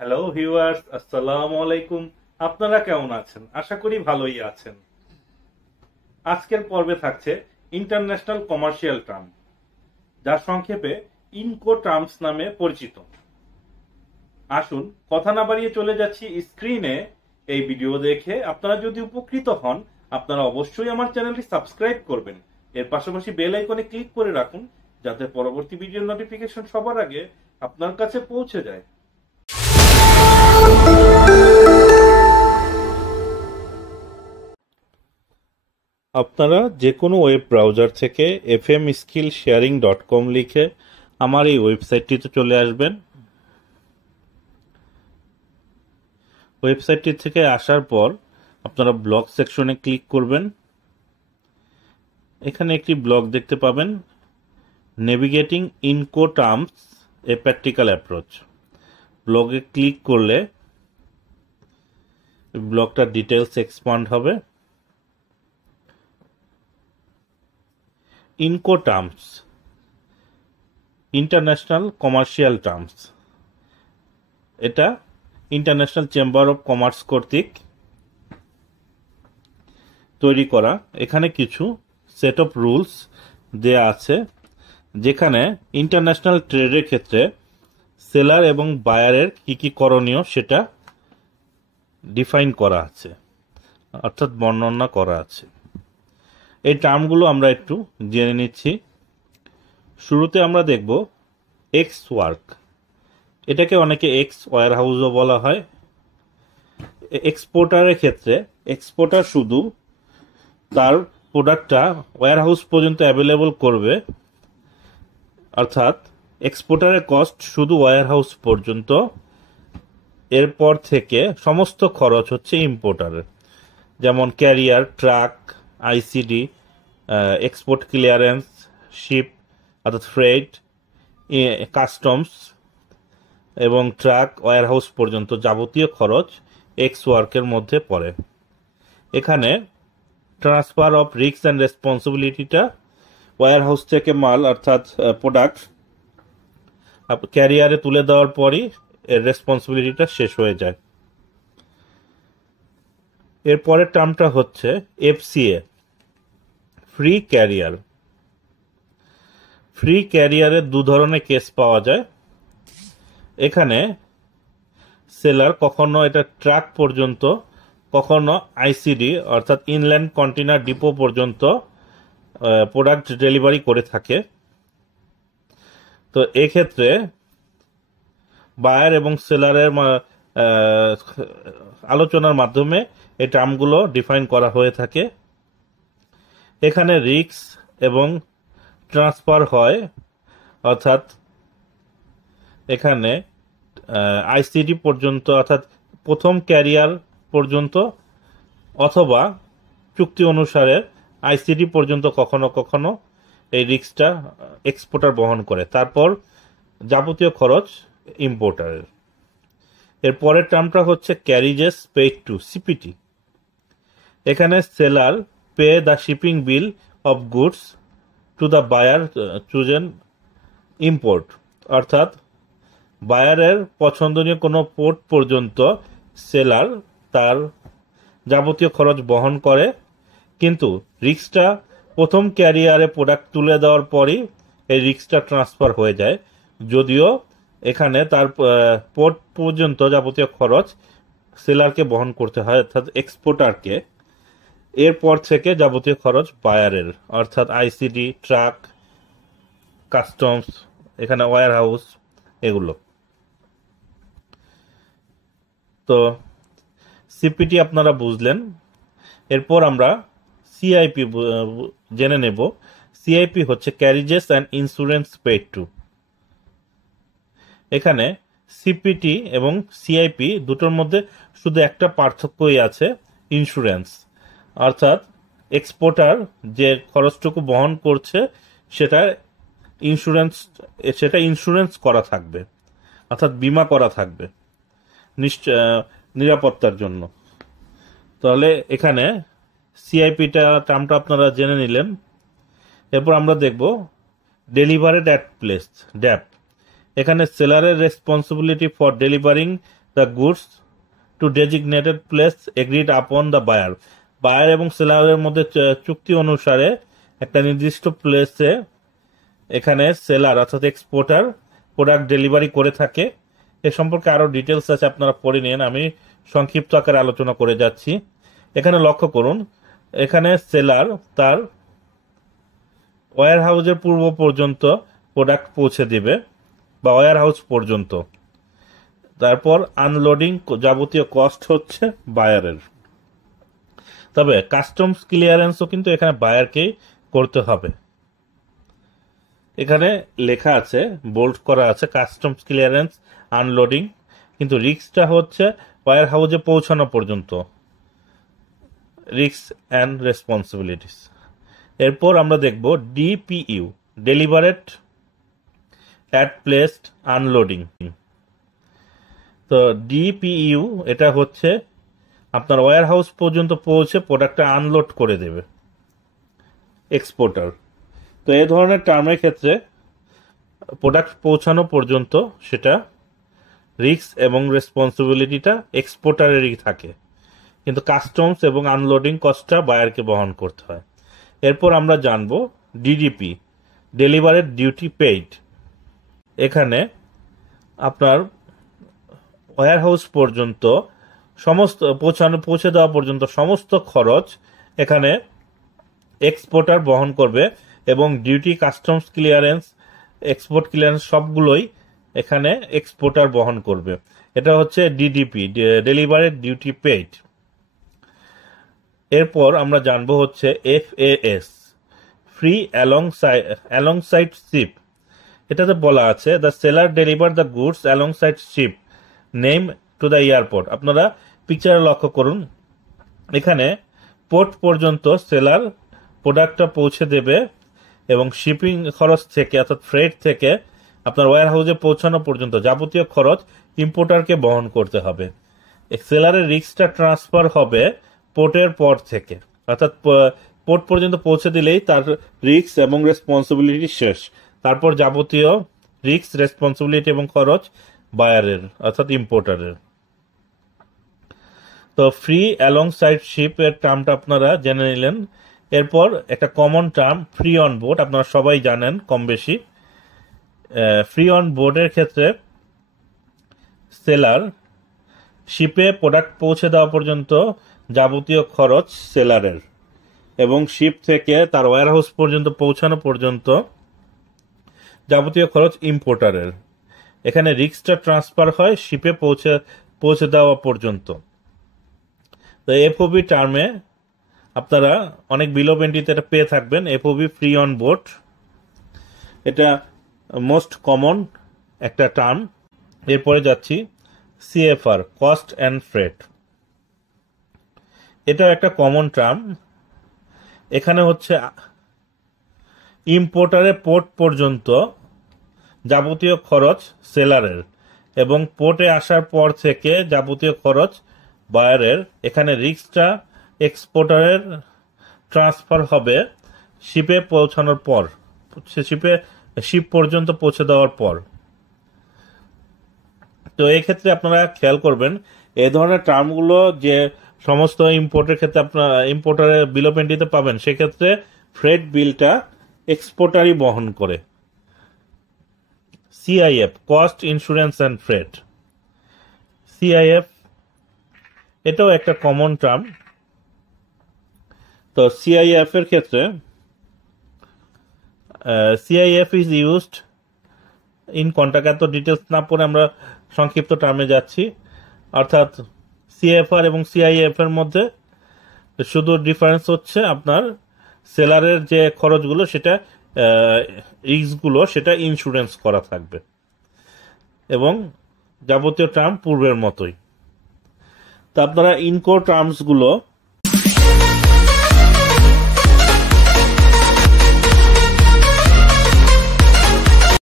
Hello viewers, আসসালামু আলাইকুম। আপনারা কেমন আছেন? আশা করি ভালোই আছেন। আজকের পর্বে থাকছে ইন্টারন্যাশনাল কমার্শিয়াল টার্ম, যা সংক্ষেপে ইনকো টার্মস নামে পরিচিত। আসুন কথা না বাড়িয়ে চলে যাচ্ছি স্ক্রিনে। এই ভিডিও দেখে আপনারা যদি উপকৃত হন, আপনারা অবশ্যই আমার চ্যানেলটি সাবস্ক্রাইব করবেন। এর পাশাপাশি বেল আইকনে ক্লিক করে রাখুন, যাতে পরবর্তী ভিডিওর নোটিফিকেশন সবার আগে আপনার কাছে পৌঁছে যায়। আপনারা যে কোনো ওয়েব ব্রাউজার থেকে fmskillsharing.com লিখে আমার এই ওয়েবসাইটটিতে চলে আসবেন। ওয়েবসাইটটি থেকে আসার পর আপনারা ব্লগ সেকশনে ক্লিক করবেন। এখানে একটি ব্লগ দেখতে পাবেন, navigating ইনকো terms a practical approach. ব্লগে ক্লিক করলে ব্লগটার ডিটেলস এক্সপান্ড হবে। ইনকো টার্মস, ইন্টারন্যাশনাল কমার্শিয়াল টার্মস, এটা ইন্টারন্যাশনাল চেম্বার অফ কমার্স কর্তৃক তৈরি করা। এখানে কিছু সেট অফ রুলস দেয়া আছে, যেখানে ইন্টারন্যাশনাল ট্রেডের ক্ষেত্রে সেলার এবং বায়ারের কি কি করণীয় সেটা ডিফাইন করা আছে, অর্থাৎ বর্ণনা করা আছে। এই টার্মগুলো আমরা একটু জেনে নিচ্ছি। শুরুতে আমরা দেখব এক্স ওয়ার্ক। এটাকে অনেকে এক্স ওয়্যার হাউসও বলা হয়। এক্সপোর্টারের ক্ষেত্রে এক্সপোর্টার শুধু তার প্রোডাক্টটা ওয়্যার হাউস পর্যন্ত অ্যাভেলেবল করবে, অর্থাৎ এক্সপোর্টারের কস্ট শুধু ওয়্যার হাউস পর্যন্ত। এরপর থেকে সমস্ত খরচ হচ্ছে ইম্পোর্টারের, যেমন carrier, truck, ICD, export clearance, ship অর্থাৎ ফ্রেট, কাস্টমস এবং ট্রাক ওয়্যার হাউস পর্যন্ত যাবতীয় খরচ এক্স ওয়ার্কের মধ্যে পড়ে। এখানে ট্রান্সফার অফ রিস্ক অ্যান্ড রেসপন্সিবিলিটিটা ওয়্যার হাউস থেকে মাল অর্থাৎ প্রোডাক্ট ক্যারিয়ারে তুলে দেওয়ার পরই এর রেসপন্সিবিলিটিটা শেষ হয়ে যায়। এরপরের টার্মটা হচ্ছে এফসিএ, ফ্রি ক্যারিয়ার। ফ্রি ক্যারিয়ারে দু ধরনের কেস পাওয়া যায়। এখানে সেলার কখনো এটা ট্রাক পর্যন্ত, কখনো আইসিডি অর্থাৎ ইনল্যান্ড কন্টেনার ডিপো পর্যন্ত প্রোডাক্ট ডেলিভারি করে থাকে। তো এক্ষেত্রে বায়ার এবং সেলারের আলোচনার মাধ্যমে এই টার্মগুলো ডিফাইন করা হয়ে থাকে। এখানে রিস্ক এবং ট্রান্সফার হয়, অর্থাৎ এখানে আইসিডি পর্যন্ত অর্থাৎ প্রথম ক্যারিয়ার পর্যন্ত অথবা চুক্তি অনুসারে আইসিডি পর্যন্ত কখনো কখনো এই রিস্কটা এক্সপোর্টার বহন করে, তারপর যাবতীয় খরচ ইম্পোর্টারের। এর পরের টার্মটা হচ্ছে ক্যারিজেস পেইড টু, সিপিটি। এখানে seller pay the shipping bill of goods to the buyer chosen import, অর্থাৎ বায়ারের পছন্দনীয় কোনো পোর্ট পর্যন্ত সেলার তার যাবতীয় খরচ বহন করে, কিন্তু রিস্কটা প্রথম ক্যারিয়ারে প্রোডাক্ট তুলে দেওয়ার পরই এই রিস্কটা ট্রান্সফার হয়ে যায়, যদিও এখানে তার পোর্ট পর্যন্ত যাবতীয় খরচ সেলারকে বহন করতে হয়, অর্থাৎ এক্সপোর্টারকে। এরপর থেকে যাবতীয় খরচ বায়ারের, অর্থাৎ আইসিডি, ট্রাক, কাস্টমস, এখানে ওয়্যার হাউস, এগুলো। তো সিপিটি আপনারা বুঝলেন। এরপর আমরা সিআইপি জেনে নেব। সিআইপি হচ্ছে ক্যারিজেস অ্যান্ড ইন্স্যুরেন্স পেড টু। এখানে সিপিটি এবং সিআইপি দুটোর মধ্যে শুধু একটা পার্থক্যই আছে, ইন্স্যুরেন্স। অর্থাৎ এক্সপোর্টার যে খরচটুকু বহন করছে সেটা ইন্স্যুরেন্স করা থাকবে, অর্থাৎ বীমা করা থাকবে নিরাপত্তার জন্য। তাহলে এখানে সিআইপিটা টার্মটা আপনারা জেনে নিলেন। এরপর আমরা দেখব ডেলিভারেড অ্যাট প্লেস, ড্যাপ। এখানে সেলারের responsibility for delivering the goods to designated place agreed upon the buyer. Buyer এবং সেলারের মধ্যে চুক্তি অনুসারে একটা নির্দিষ্ট প্লেসে এখানে সেলার অর্থাৎ এক্সপোর্টার প্রোডাক্ট ডেলিভারি করে থাকে। এ সম্পর্কে আরো ডিটেলস আছে, আপনারা পড়ে নিন, আমি সংক্ষিপ্ত আকারে আলোচনা করে যাচ্ছি। এখানে লক্ষ্য করুন, এখানে সেলার তার ওয়্যার হাউসের পূর্ব পর্যন্ত প্রোডাক্ট পৌঁছে দিবে বা ওয়্যার হাউস পর্যন্ত। তারপর আনলোডিং যাবতীয় কস্ট হচ্ছে বায়ারের। তবে কাস্টমস ক্লিয়ারেন্সও কিন্তু এখানে বায়ারকেই করতে হবে। এখানে লেখা আছে, বোল্ড করা আছে, কাস্টমস ক্লিয়ারেন্স আনলোডিং, কিন্তু রিস্কটা হচ্ছে ওয়্যার হাউসে পৌঁছানো পর্যন্ত, রিস্ক অ্যান্ড রেসপন্সিবিলিটিস। এরপর আমরা দেখব ডিপিইউ, ডেলিভারেড অ্যাট প্লেসড আনলোডিং। তো ডিপিইউ এটা হচ্ছে আপনার ওয়্যার হাউস পর্যন্ত পৌঁছে প্রোডাক্টটা আনলোড করে দেবে এক্সপোর্টার। তো এই ধরনের টার্মের ক্ষেত্রে প্রোডাক্ট পৌঁছানো পর্যন্ত সেটা রিস্ক এবং রেসপন্সিবিলিটিটা এক্সপোর্টারেরই থাকে, কিন্তু কাস্টমস এবং আনলোডিং কস্টটা বায়ারকে বহন করতে হয়। এরপর আমরা জানব ডিডিপি, ডেলিভারেড ডিউটি পেইড। এখানে আপনার ওয়্যার হাউস পর্যন্ত সমস্ত পৌঁছে দেওয়া পর্যন্ত সমস্ত খরচ এখানে এক্সপোর্টার বহন করবে এবং duty, customs clearance, export clearance সবগুলোই এখানে এক্সপোর্টার বহন করবে। এটা হচ্ছে ডিডিপি, ডেলিভারেড ডিউটি পেইড। এরপর আমরা জানবো হচ্ছে এফএএস, ফ্রি অ্যালংসাইড শিপ। এটাতে বলা আছে the seller deliver the goods alongside ship name to the airport. আপনারা পিকচারে লক্ষ্য করুন, এখানে পোর্ট পর্যন্ত সেলার প্রোডাক্টটা পৌঁছে দেবে এবং শিপিং খরচ থেকে অর্থাৎ ফ্রেট থেকে আপনার ওয়্যার হাউসে পৌঁছানো পর্যন্ত যাবতীয় খরচ ইম্পোর্টারকে বহন করতে হবে। সেলারের রিস্কটা ট্রান্সফার হবে পোর্টের পর থেকে, অর্থাৎ পোর্ট পর্যন্ত পৌঁছে দিলেই তার রিস্ক এবং রেসপন্সিবিলিটি শেষ। তারপর যাবতীয় রিস্ক, রেসপন্সিবিলিটি এবং খরচ বায়ারের অর্থাৎ ইম্পোর্টারের। তো ফ্রি অ্যালংসাইড শিপ এর টার্মটা আপনারা জেনে নিলেন। এরপর একটা common term free on board, আপনারা সবাই জানেন কম বেশি। ফ্রি অন বোর্ডের ক্ষেত্রে সেলার শিপে প্রোডাক্ট পৌঁছে দেওয়া পর্যন্ত যাবতীয় খরচ সেলারের এবং শিপ থেকে তার ওয়্যার হাউস পর্যন্ত পৌঁছানো পর্যন্ত যাবতীয় খরচ ইম্পোর্টারের। এখানে রিস্কটা ট্রান্সফার হয় শিপে পৌঁছে দেওয়া পর্যন্ত। তো এফওবি টার্মে আপনারা অনেক বিলো এন্ট্রিতে এটা পেয়ে থাকবেন, এফওবি ফ্রি অন বোর্ড। এটা মোস্ট কমন একটা টার্ম। এরপরে যাচ্ছি সিএফআর, কস্ট অ্যান্ড ফ্রেট। এটাও একটা কমন টার্ম। এখানে হচ্ছে ইম্পোর্টারের পোর্ট পর্যন্ত যাবতীয় খরচ সেলারের এবং পোর্টে আসার পর থেকে যাবতীয় খরচ বায়ারের। এখানে রিস্কটা এক্সপোর্টারের ট্রান্সফার হবে শিপে পৌঁছানোর পর, শিপ পর্যন্ত পৌঁছে দেওয়ার পর। তো এই ক্ষেত্রে আপনারা খেয়াল করবেন এই ধরনের টার্মগুলো যে সমস্ত ইম্পোর্টের ক্ষেত্রে আপনারা ইম্পোর্টারের বিল অফ এন্ট্রিতে পাবেন, সেক্ষেত্রে ফ্রেট বিলটা এক্সপোর্টারই বহন করে। CIF, cost, insurance and freight. CIF এটাও একটা কমন টার্ম। তো সিআইএফ এর ক্ষেত্রে CIF is used in contract. এত ডিটেলস না পড়ে আমরা সংক্ষিপ্ত টার্মে যাচ্ছি। অর্থাৎ সিএফআর এবং সিআইএফ এর মধ্যে শুধু ডিফারেন্স হচ্ছে আপনার সেলারের যে খরচগুলো সেটা রিস্কগুলো সেটা ইন্স্যুরেন্স করা থাকবে এবং যাবতীয় টার্ম পূর্বের মতোই। তো আপনারা ইনকোর টার্মসগুলো